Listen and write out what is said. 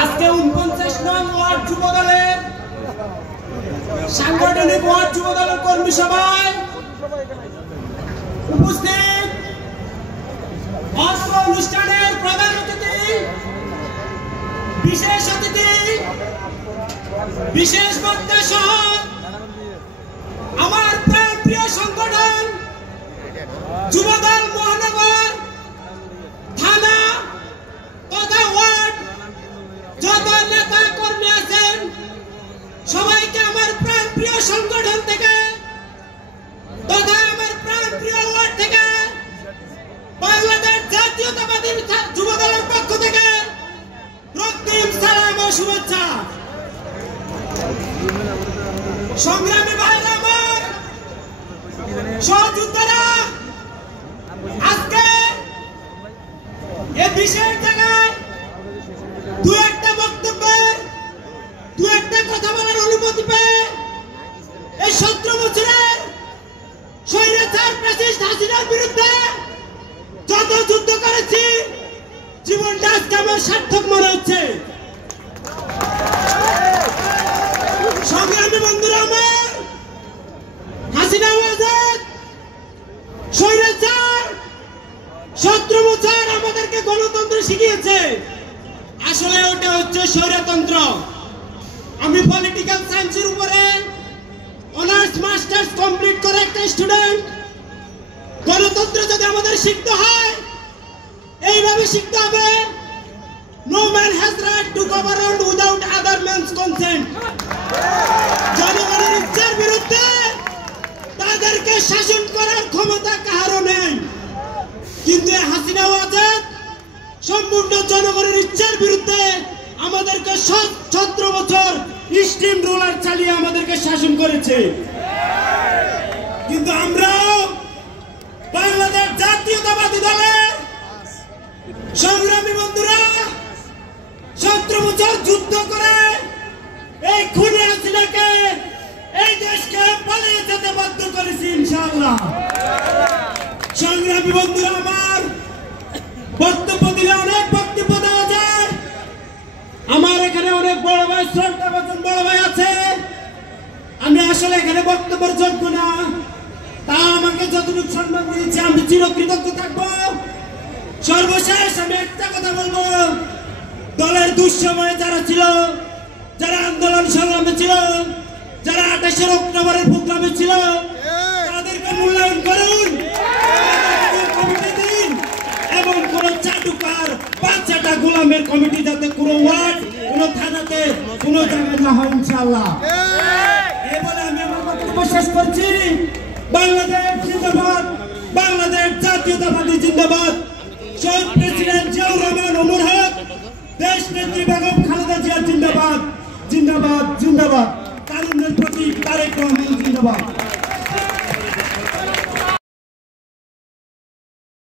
আজকে 49 নং ওয়ার্ড যুবদলের সাংগঠনিক ওয়ার্ড যুবদলের কর্মী সভায় উপস্থিত অস্ত্র অনুষ্ঠানের প্রধান অতিথি, বিশেষ অতিথি, বিশেষ বক্তা সহ আমার প্রিয় সংগঠন যুবদল মহানগর থানা তথা ওয়ার্ড যত নেতা কর্মী আছেন সবাইকে আমার প্রিয় সংগঠন থেকে তথা আমার প্রিয় ওয়ার্ড থেকে বাংলাদেশ জাতীয়তাবাদী যুবদলের পক্ষ থেকে রক্তিম সালাম ও শুভেচ্ছা। সংগ্রামী ভাইরা আমার, সহযোদ্ধারা, আজকে এই বিশেষ জায়গায় দু একটা কথা বলার অনুমতি পেয়ে এই 17 বছরের স্বৈরাচার ফ্যাসিস্ট হাসিনার বিরুদ্ধে যত যুদ্ধ করেছি জীবনটা আজকে আমার সার্থক মনে হচ্ছে। সংগ্রামী বন্ধুরা আমার, হাসিনা আজাদ স্বৈরাচার 17 বছর আমাদেরকে গণতন্ত্র শিখিয়েছে, আসলে ওটা হচ্ছে স্বৈরতন্ত্র। আমি পলিটিক্যাল সায়েন্সের উপরে অনার্স মাস্টার্স কমপ্লিট করে একটা স্টুডেন্ট। গণতন্ত্র যদি আমাদের শিখতে হয় এইভাবে শিখতে হবে, no man has right to govern without other man's consent. জনগণের ইচ্ছার বিরুদ্ধে তাদেরকে শাসন করার ক্ষমতা কারও নেই, কিন্তু হাসিনা আজাদ সম্পূর্ণ জনগণের ইচ্ছার বিরুদ্ধে আমাদেরকে 17 বছর স্টিম রোলার চালিয়ে আমাদেরকে শাসন করেছে। কিন্তু আমরা বাংলাদেশ জাতীয়তাবাদী দলের সংগ্রামী বন্ধুরা 17 বছর যুদ্ধ করে এই খুনি হাসিনাকে এই দেশকে পালিয়ে যেতে বাধ্য করেছি ইনশাআল্লাহ। সংগ্রামী বন্ধুরা আমার, বক্তব্য দিলে অনেক বক্তব্য দেওয়া যায়। আমার এখানে অনেক বড় ভাই, শ্রদ্ধাভাজন বড় ভাই আছে, আমি আসলে এখানে বক্তব্যের যোগ্য না, তা আমাকে যতটুকু সম্মান দিয়েছে আমি চিরকৃতজ্ঞ থাকবো। সর্বশেষ আমি একটা কথা বলবো, দলের দুঃসময়ে যারা ছিল, যারা আন্দোলন সংগ্রামে ছিল, যারা 28 অক্টোবরের প্রোগ্রামে ছিল, তাদেরকে মূল্যায়ন করুন, কমিটি দিন, এবং কোন চাটুকার বাচ্চাটা গোলামের কমিটি যাতে কোনো ওয়ার্ড, কোনো থানাতে, কোনো জায়গায় না হয় ইনশাআল্লাহ। এই বলে আমি আমার বক্তব্য শেষ করছি। বাংলাদেশ জিন্দাবাদ, বাংলাদেশ জাতীয়তাবাদী জিন্দাবাদ, শহীদ প্রেসিডেন্ট জিয়াউর রহমান অমর হক, দেশ নেত্রী বেগম খালেদা জিয়া জিন্দাবাদ, জিন্দাবাদ, জিন্দাবাদ, তারুণ্যের প্রতীক তারেক রহমান জিন্দাবাদ।